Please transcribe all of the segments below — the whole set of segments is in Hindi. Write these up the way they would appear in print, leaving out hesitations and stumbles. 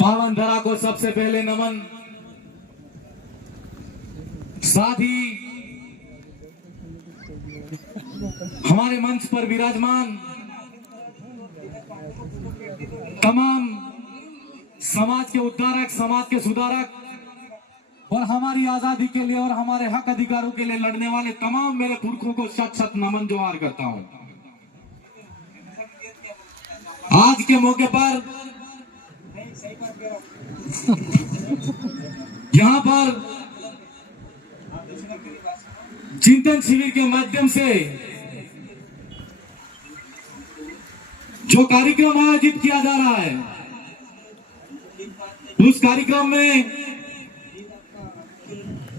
पावन धरा को सबसे पहले नमन। साथ ही हमारे मंच पर विराजमान तमाम समाज के उद्धारक, समाज के सुधारक और हमारी आजादी के लिए और हमारे हक अधिकारों के लिए लड़ने वाले तमाम मेरे पुरखों को शत शत नमन जोहार करता हूं। आज के मौके पर यहां पर चिंतन शिविर के माध्यम से जो कार्यक्रम आयोजित किया जा रहा है, उस कार्यक्रम में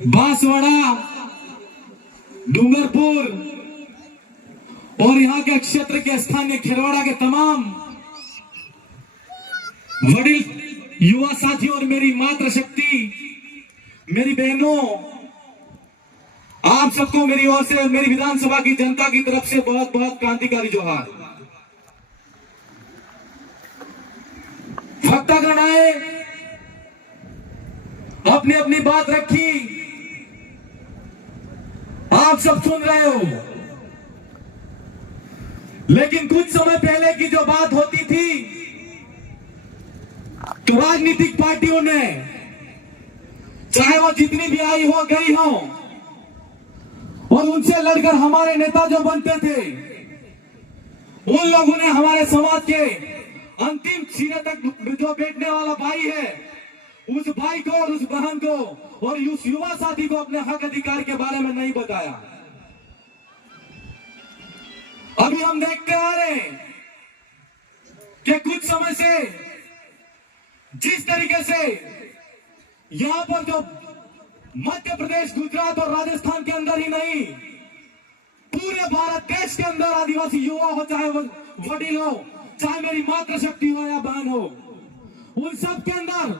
बांसवाड़ा, डूंगरपुर और यहां के क्षेत्र के स्थानीय खेरवाड़ा के तमाम वडील युवा साथियों और मेरी मातृशक्ति, मेरी बहनों, आप सबको मेरी ओर से, मेरी विधानसभा की जनता की तरफ से बहुत बहुत क्रांतिकारी जोहार। भक्तगण आए, अपनी अपनी बात रखी, आप सब सुन रहे हो, लेकिन कुछ समय पहले की जो बात होती थी तो राजनीतिक पार्टियों ने, चाहे वो जितनी भी आई हो गई हो, और उनसे लड़कर हमारे नेता जो बनते थे, उन लोगों ने हमारे समाज के अंतिम सिरे तक जो बैठने वाला भाई है, उस भाई को और उस बहन को और उस युवा साथी को अपने हक अधिकार के बारे में नहीं बताया। अभी हम देखते आ रहे हैं कि कुछ समय से जिस तरीके से यहां पर जो मध्य प्रदेश, गुजरात और राजस्थान के अंदर ही नहीं, पूरे भारत देश के अंदर आदिवासी युवा हो, चाहे वो वडील हो, चाहे मेरी मातृशक्ति हो या बहन हो, उन सब के अंदर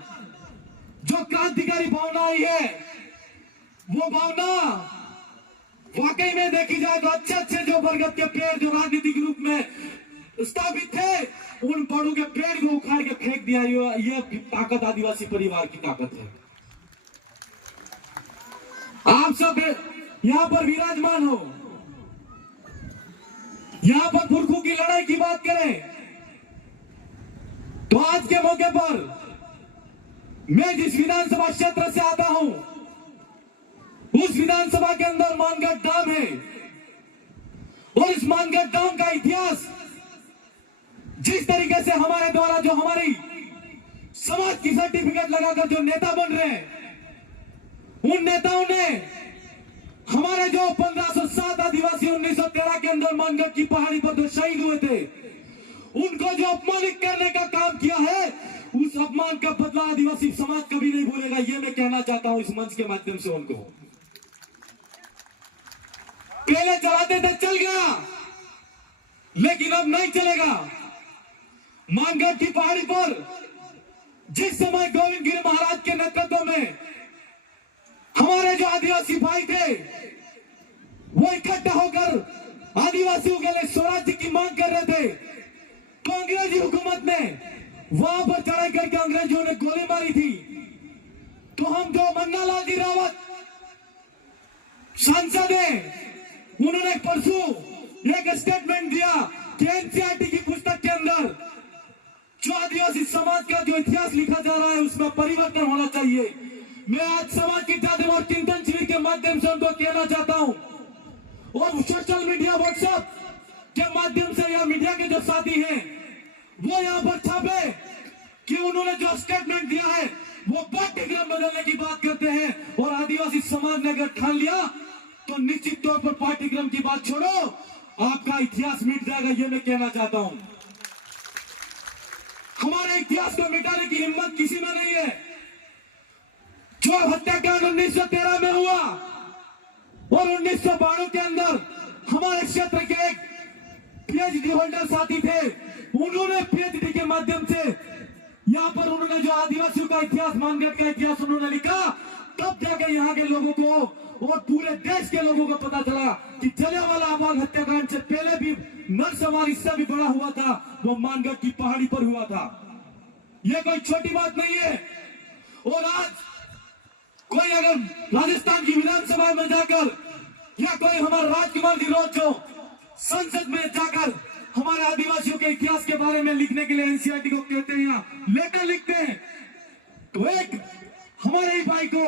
जो क्रांतिकारी भावना आई है, वो भावना वाकई में देखी जाए तो अच्छे अच्छे जो बरगद के पेड़ जो राजनीतिक रूप में स्थापित थे, उन पेड़ों के पेड़ को उखाड़ के फेंक दिया। ये ताकत आदिवासी परिवार की ताकत है। आप सब यहां पर विराजमान हो, यहां पर पुरखों की लड़ाई की बात करें तो आज के मौके पर मैं जिस विधानसभा क्षेत्र से आता हूं, उस विधानसभा के अंदर मानगढ़ डैम है, और इस मानगढ़ डैम का इतिहास जिस तरीके से हमारे द्वारा जो हमारी समाज की सर्टिफिकेट लगाकर जो नेता बन रहे हैं, उन नेताओं ने हमारे जो 1507 आदिवासी 1913 के अंदर मानगढ़ की पहाड़ी पर जो शहीद हुए थे, उनको जो अपमानित करने का काम किया है, उस अपमान का बदला आदिवासी समाज कभी नहीं भूलेगा। ये मैं कहना चाहता हूं इस मंच के माध्यम से उनको। पहले चलाते थे, चल गया, लेकिन अब नहीं चलेगा। मानगढ़ की पहाड़ी पर जिस समय गोविंद गिरी महाराज के नेतृत्व में हमारे जो आदिवासी भाई थे, वो इकट्ठा होकर आदिवासियों के लिए स्वराज्य की मांग कर रहे थे, तो अंग्रेजी हुकूमत ने वहां पर चढ़ाई करके अंग्रेजों ने गोली मारी थी। तो हम जो मन्ना लाल जी रावत सांसद है, उन्होंने परसों एक स्टेटमेंट दिया कि एनसीईआरटी की पुस्तक के अंदर जो आदिवासी समाज का जो इतिहास लिखा जा रहा है, उसमें परिवर्तन होना चाहिए। मैं आज समाज की जातिम और चिंतन शिविर के माध्यम से उनको कहना चाहता हूं, और सोशल मीडिया, व्हाट्सएप के माध्यम से या मीडिया के जो साथी हैं, वो यहाँ पर छापे कि उन्होंने जो स्टेटमेंट दिया है वो पाठ्यक्रम बदलने की बात करते हैं, और आदिवासी समाज ने अगर ठान लिया तो निश्चित तौर पर पाठ्यक्रम की बात छोड़ो, आपका इतिहास मिट जाएगा। ये मैं कहना चाहता हूं। हमारे इतिहास को मिटाने की हिम्मत किसी में नहीं है। जो हत्याकांड 1913 में हुआ और 1992 के अंदर हमारे क्षेत्र के एक पीएचडी होल्डर साथी थे, उन्होंने पीएचडी के माध्यम से यहाँ पर उन्होंने जो आदिवासियों का इतिहास, मानगढ़ का इतिहास उन्होंने लिखा, तब जाकर यहाँ के लोगों को और पूरे देश के लोगों को पता चला कि जलियांवाला बाग हत्याकांड से पहले भी नरसंहार इससे भी बड़ा हुआ था, वो मानगढ़ की पहाड़ी पर हुआ था। ये कोई छोटी बात नहीं है। और आज कोई अगर राजस्थान की विधानसभा में जाकर या कोई हमारा राजकुमार गिरोध जो संसद में जाकर हमारे आदिवासियों के इतिहास के बारे में लिखने के लिए एनसीईआरटी को कहते हैं या लेटर लिखते हैं, तो एक हमारे ही भाई को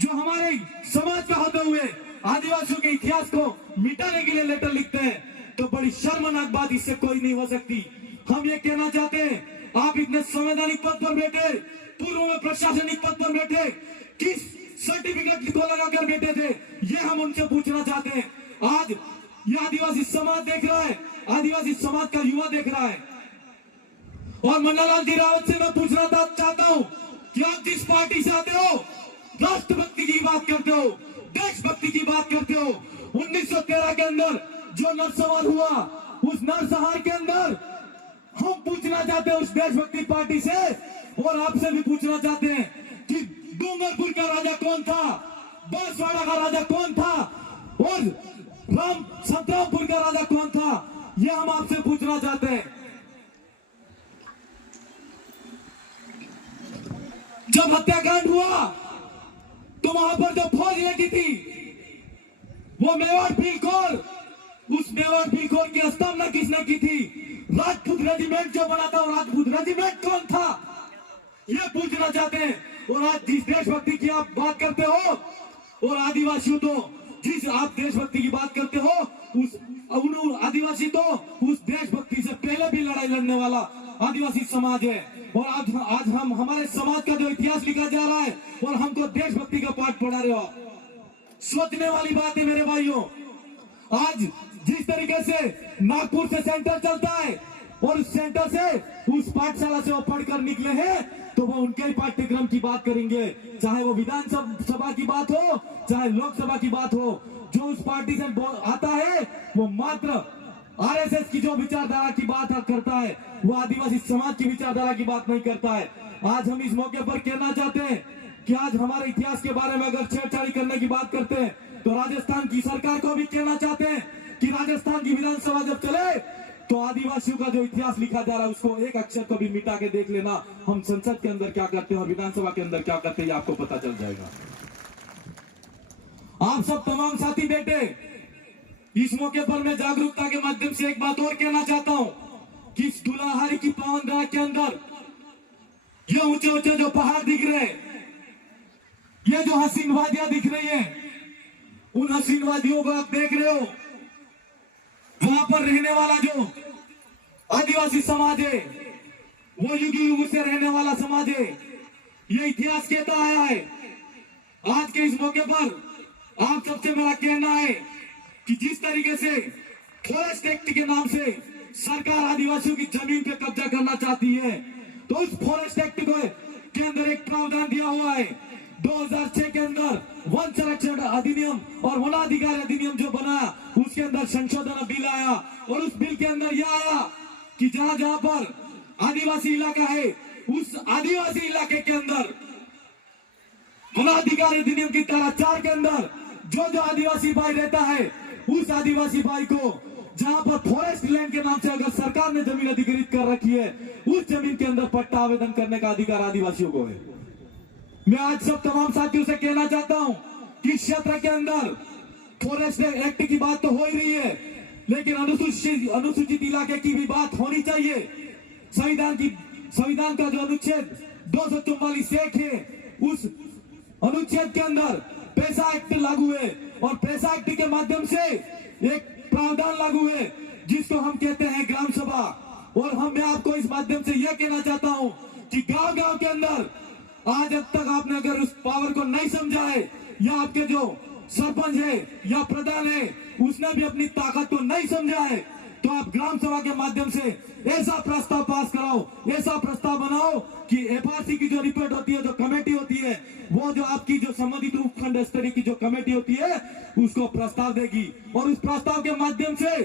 जो हमारे समाज का होते हुए आदिवासियों के इतिहास को मिटाने के लिए लेटर लिखते हैं, तो बड़ी शर्मनाक बात इससे कोई नहीं हो सकती। हम ये कहना चाहते हैं, आप इतने संवैधानिक पद पर बैठे, पूर्व में प्रशासनिक पद पर बैठे, किस सर्टिफिकेट को लगाकर बैठे थे, ये हम उनसे पूछना चाहते हैं। आज ये आदिवासी समाज देख रहा है, आदिवासी समाज का युवा देख रहा है। और मन्नालाल जी रावत से मैं पूछना चाहता हूं कि आप जिस पार्टी से आते हो, राष्ट्रभक्ति की बात करते हो, देशभक्ति की बात करते हो, 1913 के अंदर जो नरसंहार हुआ, उस नरसंहार के अंदर हम पूछना चाहते हैं उस देशभक्ति पार्टी से, और आपसे भी पूछना चाहते हैं कि डूंगरपुर का राजा कौन था, बांसवाड़ा का राजा कौन था, और राम संतरामपुर का राजा कौन था, यह हम आपसे पूछना चाहते हैं। जब हत्याकांड हुआ तो वहां पर जो फौज लगी थी, वो मेवाड़ भीलखोर, उस मेवाड़ भीलखोर की स्थापना किसने की थी? राजपूत रेजिमेंट जो बना था, और राजपूत रेजिमेंट कौन था, ये पूछना चाहते हैं। और आज जिस देशभक्ति की आप बात करते हो, और आदिवासियों तो जिस आप देशभक्ति की बात करते हो, उस आदिवासी तो उस देशभक्ति से पहले भी लड़ाई लड़ने वाला आदिवासी समाज है। और आज हम हमारे समाज का जो इतिहास लिखा जा रहा है, और हमको देशभक्ति का पाठ पढ़ा रहे हो, सोचने वाली बात है मेरे भाइयों। आज जिस तरीके से नागपुर से सेंटर चलता है, और उस सेंटर से उस पाठशाला से वो पढ़कर निकले हैं, तो वो उनके ही पाठ्यक्रम की बात करेंगे, चाहे वो विधानसभा की बात हो, चाहे लोकसभा की बात हो। जो उस पार्टी से आता है, वो मात्र आरएसएस की जो विचारधारा की बात करता है, वो आदिवासी समाज की विचारधारा की बात नहीं करता है। आज हम इस मौके पर कहना चाहते हैं कि आज हमारे इतिहास के बारे में अगर छेड़छाड़ी करने की बात करते हैं, तो राजस्थान की सरकार को भी कहना चाहते हैं कि राजस्थान की विधानसभा जब चले, तो आदिवासियों का जो इतिहास लिखा जा रहा है, उसको एक अक्षर को भी मिटा के देख लेना, हम संसद के अंदर क्या करते हैं और विधानसभा के अंदर क्या करते हैं, आपको पता चल जाएगा। आप सब तमाम साथी बैठे, इस मौके पर मैं जागरूकता के माध्यम से एक बात और कहना चाहता हूं कि इस दुलाहारी की पावन रात के अंदर ये ऊंचे ऊंचे जो पहाड़ दिख रहे हैं, ये जो हसीन वादियां दिख रही है, उन हसीन वादियों को आप देख रहे हो। वहां पर रहने वाला जो आदिवासी समाज है, वो युग से रहने वाला समाज है। ये इतिहास कहता आया है। आज के इस मौके पर आप सबसे मेरा कहना है कि जिस तरीके से फॉरेस्ट एक्ट के नाम से सरकार आदिवासियों की जमीन पे कब्जा करना चाहती है, तो उस फॉरेस्ट एक्ट के अंदर एक प्रावधान दिया हुआ है। 2006 के अंदर वन संरक्षण अधिनियम और वनाधिकार अधिनियम जो बना, उसके अंदर संशोधन बिल आया, और उस बिल के अंदर यह आया कि जहां जहां पर आदिवासी इलाका है, उस आदिवासी इलाके के अंदर वनाधिकार अधिनियम की धारा 4 के अंदर जो आदिवासी भाई रहता है, उस आदिवासी भाई को जहां पर फॉरेस्ट लैंड के नाम से अगर सरकार ने जमीन अधिकृत कर रखी है, उस जमीन के अंदर पट्टा आवेदन करने का अधिकार आदिवासियों को है। मैं आज सब तमाम साथियों से कहना चाहता हूं कि क्षेत्र के अंदर फॉरेस्ट एक्ट की बात तो हो ही रही है, लेकिन अनुसूचित इलाके की भी बात होनी चाहिए। संविधान का जो अनुच्छेद 244 है, उस अनुच्छेद के अंदर पैसा एक्ट लागू है, और पैसा एक्ट के माध्यम से एक प्रावधान लागू है जिसको हम कहते हैं ग्राम सभा। और मैं आपको इस माध्यम से यह कहना चाहता हूं कि गांव गांव के अंदर आज अब तक आपने अगर उस पावर को नहीं समझा है, या आपके जो सरपंच है या प्रधान है उसने भी अपनी ताकत को नहीं समझा है, तो आप ग्राम सभा के माध्यम से ऐसा प्रस्ताव पास कराओ, ऐसा प्रस्ताव बनाओ कि एफआरसी की जो रिपोर्ट होती है, जो कमेटी होती है, वो जो आपकी जो संबंधित उपखंड स्तरीय की जो कमेटी होती है, उसको प्रस्ताव देगी। और उस प्रस्ताव के माध्यम से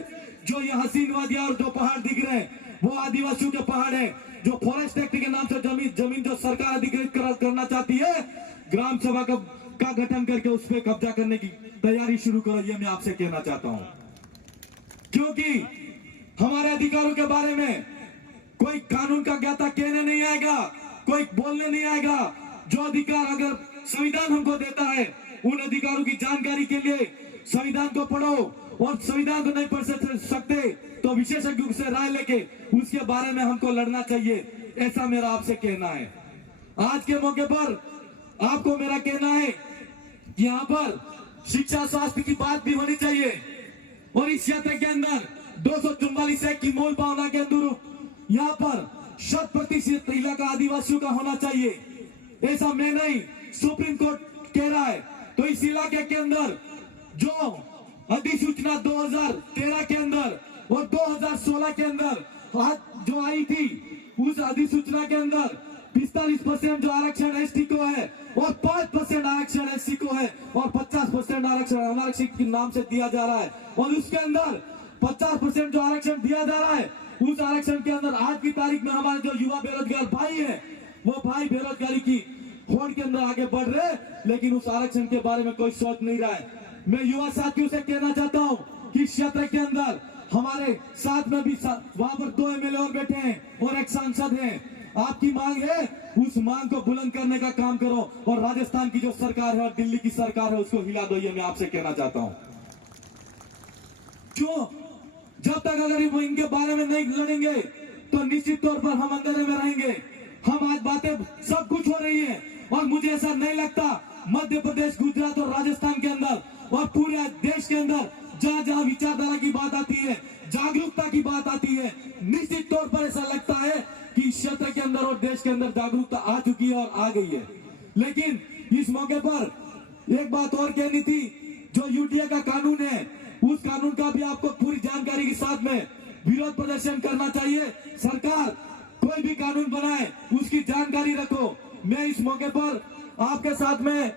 जो ये हसीन वादियां और जो पहाड़ दिख रहे हैं, वो आदिवासियों के पहाड़ है। जो फॉरेस्ट एक्ट के नाम से जमीन जो सरकार अधिकृत करना चाहती है, ग्राम सभा का गठन करके उस पर कब्जा करने की तैयारी शुरू करो, ये मैं आपसे कहना चाहता हूं। क्योंकि हमारे अधिकारों के बारे में कोई कानून का ज्ञाता कहने नहीं आएगा कोई बोलने नहीं आएगा। जो अधिकार अगर संविधान हमको देता है, उन अधिकारों की जानकारी के लिए संविधान को पढ़ो, और संविधान को नहीं पढ़ सकते तो विशेषज्ञों से राय लेके उसके बारे में हमको लड़ना चाहिए। ऐसा मेरा आपसे कहना है। आज के मौके पर आपको मेरा कहना है कि यहाँ पर शिक्षा स्वास्थ्य की बात भी होनी चाहिए, और इस क्षेत्र के अंदर 244 एक्ट की मूल भावना के अनुरूप यहाँ पर 100% इलाका आदिवासियों का होना चाहिए। ऐसा मैं नहीं, सुप्रीम कोर्ट कह रहा है। तो इस इलाके के अंदर जो अधिसूचना 2013 के अंदर और 2016 के अंदर जो आई थी, उस अधिसूचना के अंदर 45% जो आरक्षण एसटी को है और 5% आरक्षण एससी को है, और 50% आरक्षण अनारक्षित के नाम से दिया जा रहा है। और उसके अंदर 50% जो आरक्षण दिया जा रहा है, उस आरक्षण के अंदर आज की तारीख में हमारे जो युवा बेरोजगार भाई है, वो भाई बेरोजगारी की होड़ के अंदर आगे बढ़ रहे, लेकिन उस आरक्षण के बारे में कोई सोच नहीं रहा है। मैं युवा साथियों से कहना चाहता हूं कि इस क्षेत्र के अंदर हमारे साथ में भी वहां पर 2 एमएलए और बैठे हैं और एक सांसद हैं। आपकी मांग है, उस मांग को बुलंद करने का काम करो, और राजस्थान की जो सरकार है और दिल्ली की सरकार है उसको हिला दो। ये मैं आपसे कहना चाहता हूं। जो जब तक अगर इनके बारे में नहीं लड़ेंगे तो निश्चित तौर पर हम अंधेरे में रहेंगे। हम आज बातें सब कुछ हो रही है, और मुझे ऐसा नहीं लगता मध्य प्रदेश, गुजरात और राजस्थान के अंदर और पूरे देश के अंदर जहां जहां विचारधारा की बात आती है, जागरूकता की बात आती है, निश्चित तौर पर ऐसा लगता है कि इस क्षेत्र के अंदर और देश के अंदर जागरूकता आ चुकी है और आ गई है। लेकिन इस मौके पर एक बात और कहनी थी, जो यूटीए का कानून है, उस कानून का भी आपको पूरी जानकारी के साथ में विरोध प्रदर्शन करना चाहिए। सरकार कोई भी कानून बनाए उसकी जानकारी रखो। मैं इस मौके पर आपके साथ में